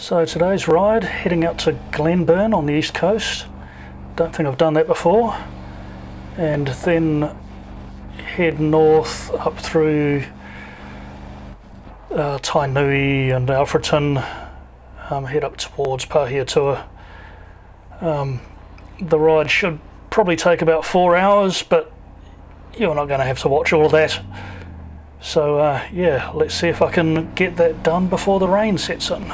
So today's ride, heading out to Glenburn on the east coast. Don't think I've done that before. And then head north up through Tainui and Alfreton, head up towards Pahiatua. The ride should probably take about 4 hours, but you're not going to have to watch all of that. So yeah, let's see if I can get that done before the rain sets in.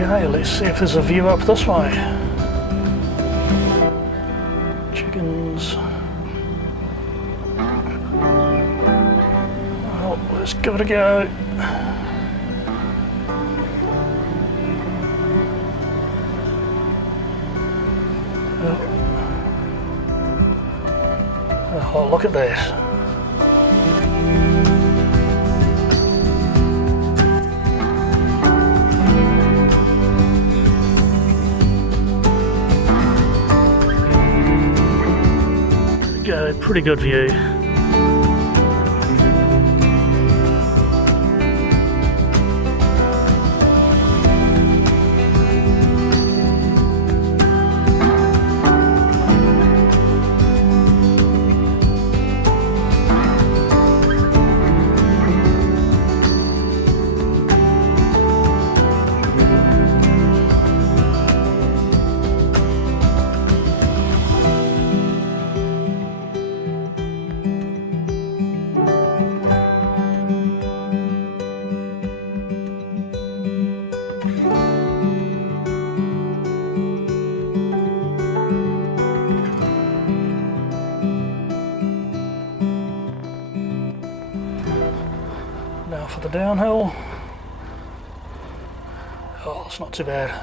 Okay, let's see if there's a view up this way. Chickens. Well, let's give it a go. Oh, look at that. Pretty good view. Now for the downhill. Oh, it's not too bad.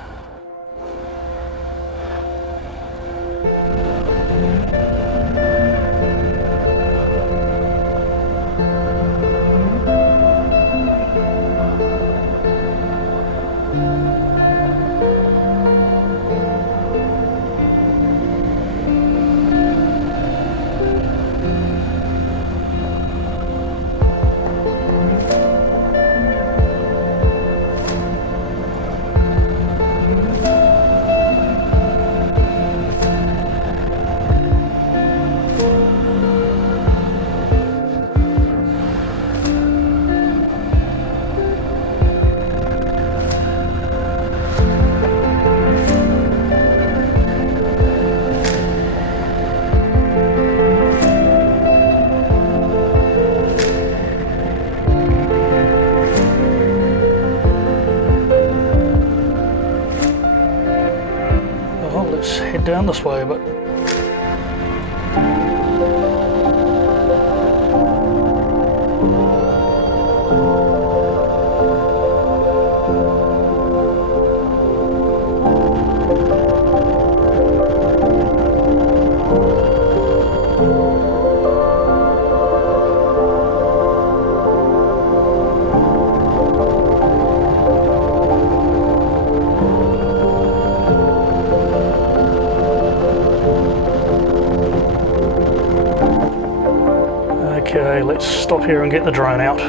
Let's head down this way a bit. Okay, let's stop here and get the drone out.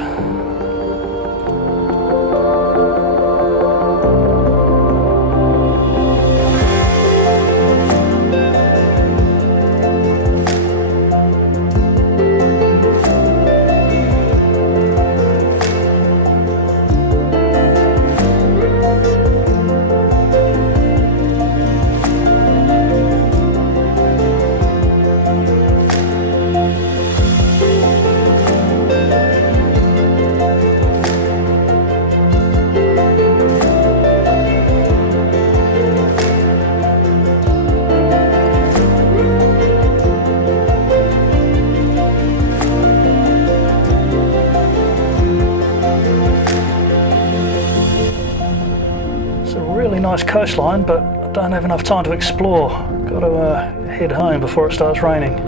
coastline, but I don't have enough time to explore. Got to head home before it starts raining.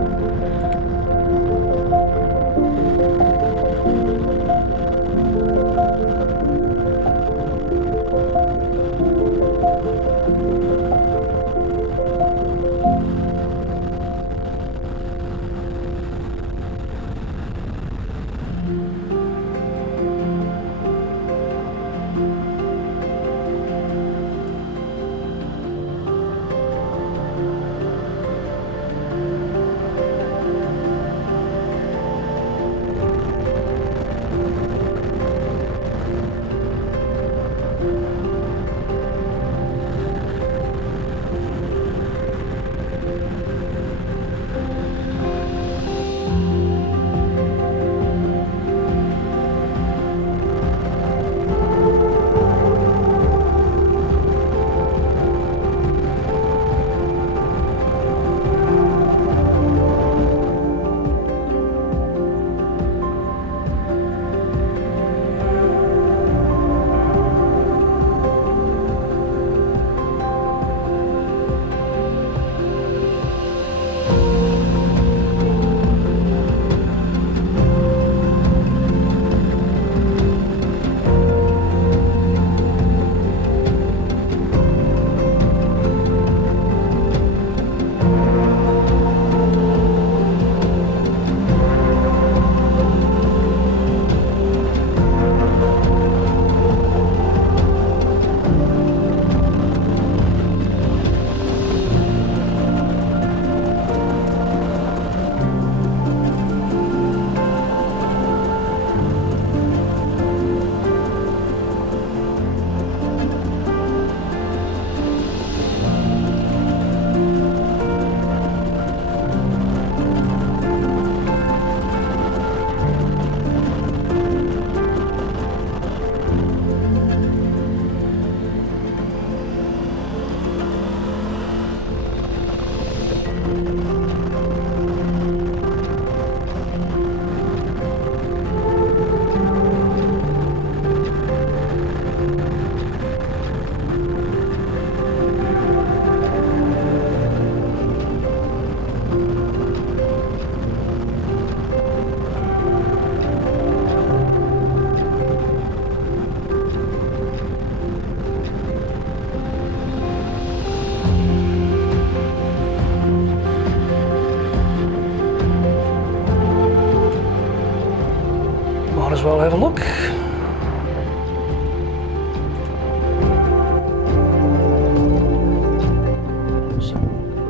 Might as well have a look.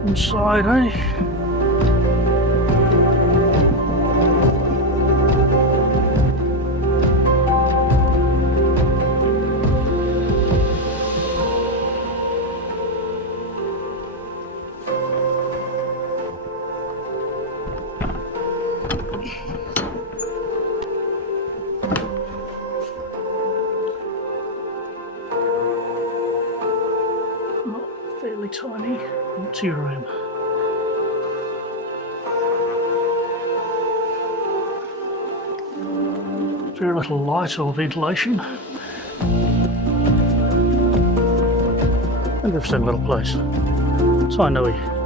Inside, eh? Fairly tiny empty room. Very little light or ventilation. Interesting little place. Tainui.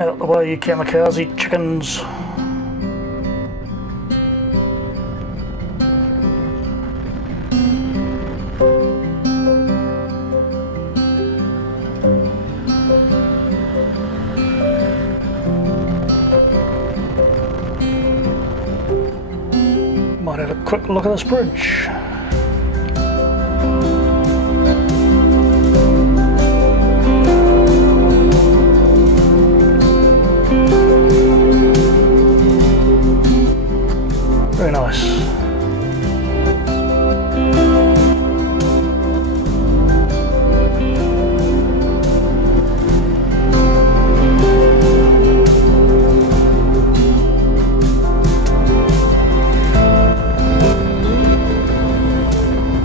Out the way, you kamikaze chickens. Might have a quick look at this bridge. Very nice.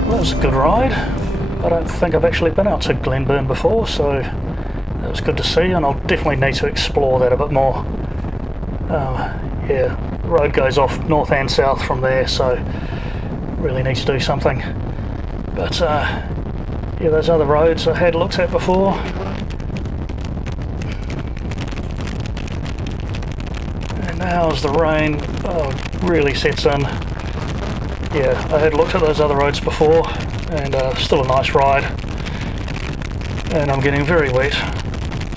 That was a good ride. I don't think I've actually been out to Glenburn before, so that was good to see, and I'll definitely need to explore that a bit more. Yeah. The road goes off north and south from there, so really need to do something. But yeah, those other roads I had looked at before. And now as the rain really sets in, yeah, I had looked at those other roads before, and still a nice ride. And I'm getting very wet,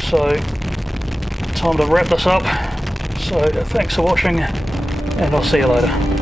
so time to wrap this up. So thanks for watching, and I'll see you later.